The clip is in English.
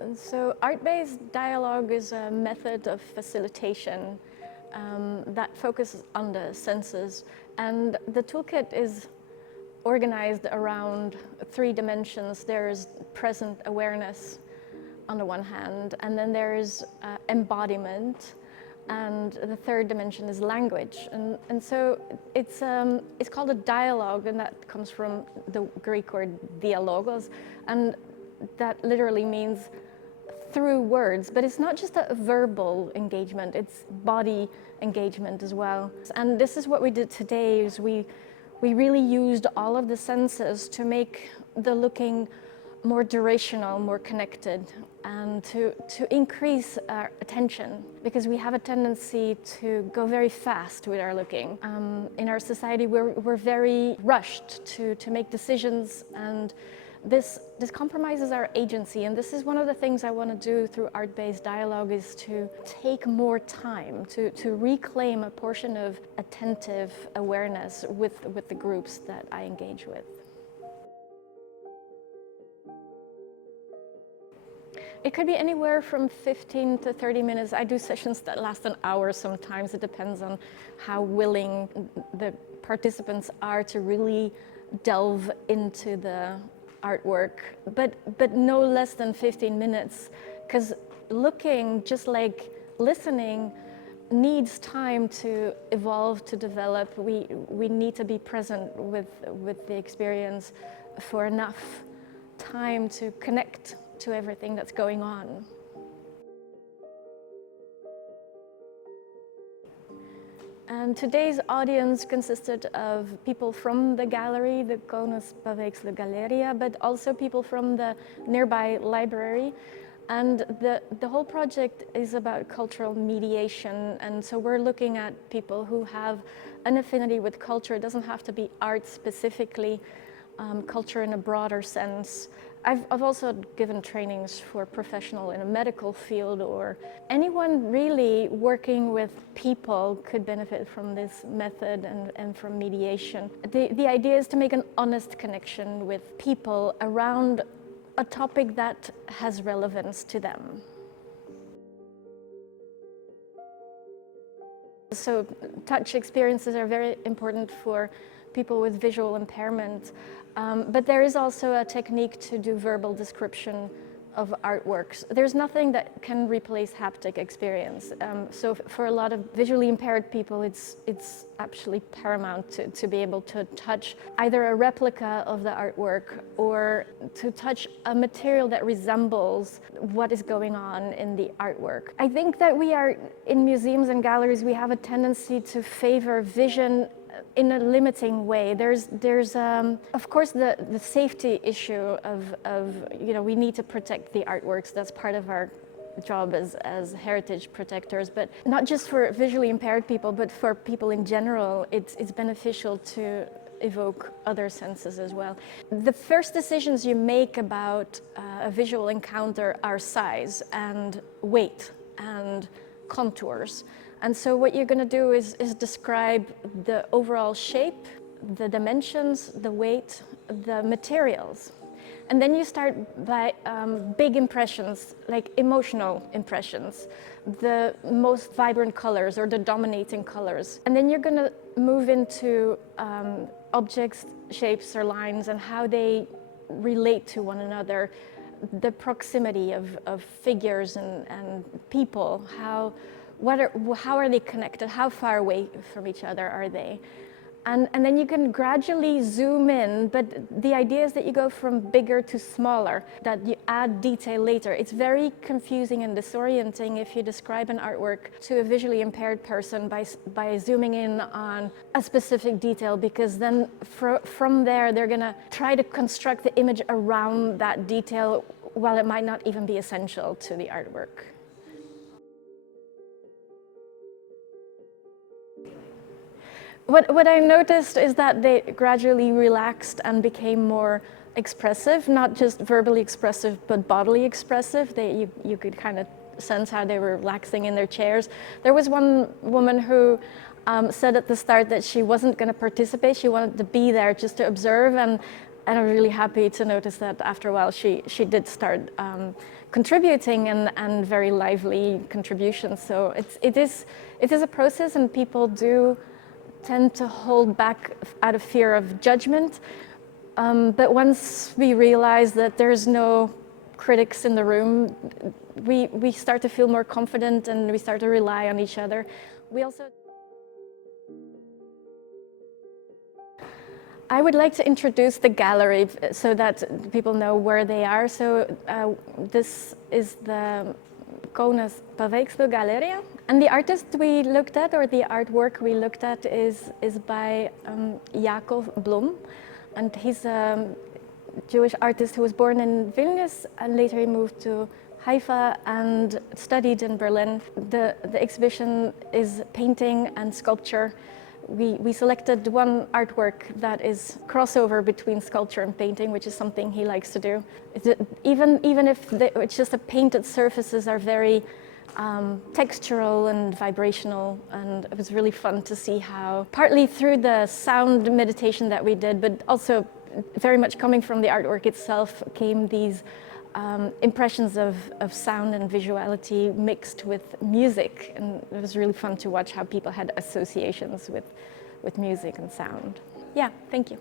And so art-based dialogue is a method of facilitation that focuses on the senses. And the toolkit is organized around 3 dimensions. There's present awareness on the one hand, and then there's embodiment, and the 3rd dimension is language. And so it's called a dialogue, and that comes from the Greek word dialogos, and that literally means through words, but it's not just a verbal engagement, it's body engagement as well. And this is what we did today, is we really used all of the senses to make the looking more durational, more connected, and to increase our attention, because we have a tendency to go very fast with our looking. In our society, we're very rushed to make decisions, and this compromises our agency. And this is one of the things I want to do through art-based dialogue, is to take more time to reclaim a portion of attentive awareness with the groups that I engage with. It could be anywhere from 15 to 30 minutes. I do sessions that last an hour sometimes. It depends on how willing the participants are to really delve into the artwork, but no less than 15 minutes, because looking, just like listening, needs time to evolve, to develop. We need to be present with the experience for enough time to connect to everything that's going on. And today's audience consisted of people from the gallery, the Konus Paveksle Galeria, but also people from the nearby library. And the whole project is about cultural mediation. And so we're looking at people who have an affinity with culture. It doesn't have to be art specifically, culture in a broader sense. I've also given trainings for professional in a medical field, or anyone really working with people could benefit from this method and from mediation. The idea is to make an honest connection with people around a topic that has relevance to them. So touch experiences are very important for people with visual impairment. But there is also a technique to do verbal description of artworks. There's nothing that can replace haptic experience. So for a lot of visually impaired people, it's actually paramount to be able to touch either a replica of the artwork or to touch a material that resembles what is going on in the artwork. I think that we are, in museums and galleries, we have a tendency to favor vision in a limiting way. There's of course the safety issue of we need to protect the artworks. That's part of our job as heritage protectors, but not just for visually impaired people, but for people in general. It's beneficial to evoke other senses as well. The first decisions you make about a visual encounter are size and weight and contours. And so what you're going to do is describe the overall shape, the dimensions, the weight, the materials. And then you start by big impressions, like emotional impressions, the most vibrant colors or the dominating colors. And then you're going to move into objects, shapes, or lines and how they relate to one another, the proximity of figures and people, how are they connected? How far away from each other are they? And then you can gradually zoom in, but the idea is that you go from bigger to smaller, that you add detail later. It's very confusing and disorienting if you describe an artwork to a visually impaired person by zooming in on a specific detail, because then from there they're gonna try to construct the image around that detail, while it might not even be essential to the artwork. What I noticed is that they gradually relaxed and became more expressive, not just verbally expressive, but bodily expressive. You could kind of sense how they were relaxing in their chairs. There was one woman who said at the start that she wasn't going to participate. She wanted to be there just to observe, And I'm really happy to notice that after a while she did start contributing and very lively contributions. So it is a process, and people do tend to hold back out of fear of judgment. But once we realize that there's no critics in the room, we start to feel more confident and we start to rely on each other. We also I would like to introduce the gallery so that people know where they are. So this is the Karne Vanhercke Gallery. And the artist we looked at, or the artwork we looked at, is by Jacob Blom. And he's a Jewish artist who was born in Vilnius and later he moved to Haifa and studied in Berlin. The exhibition is painting and sculpture. We selected one artwork that is crossover between sculpture and painting, which is something he likes to do. Even if it's just the painted surfaces are very textural and vibrational, and it was really fun to see how, partly through the sound meditation that we did, but also very much coming from the artwork itself, came these impressions of sound and visuality mixed with music, and it was really fun to watch how people had associations with music and sound. Yeah, thank you.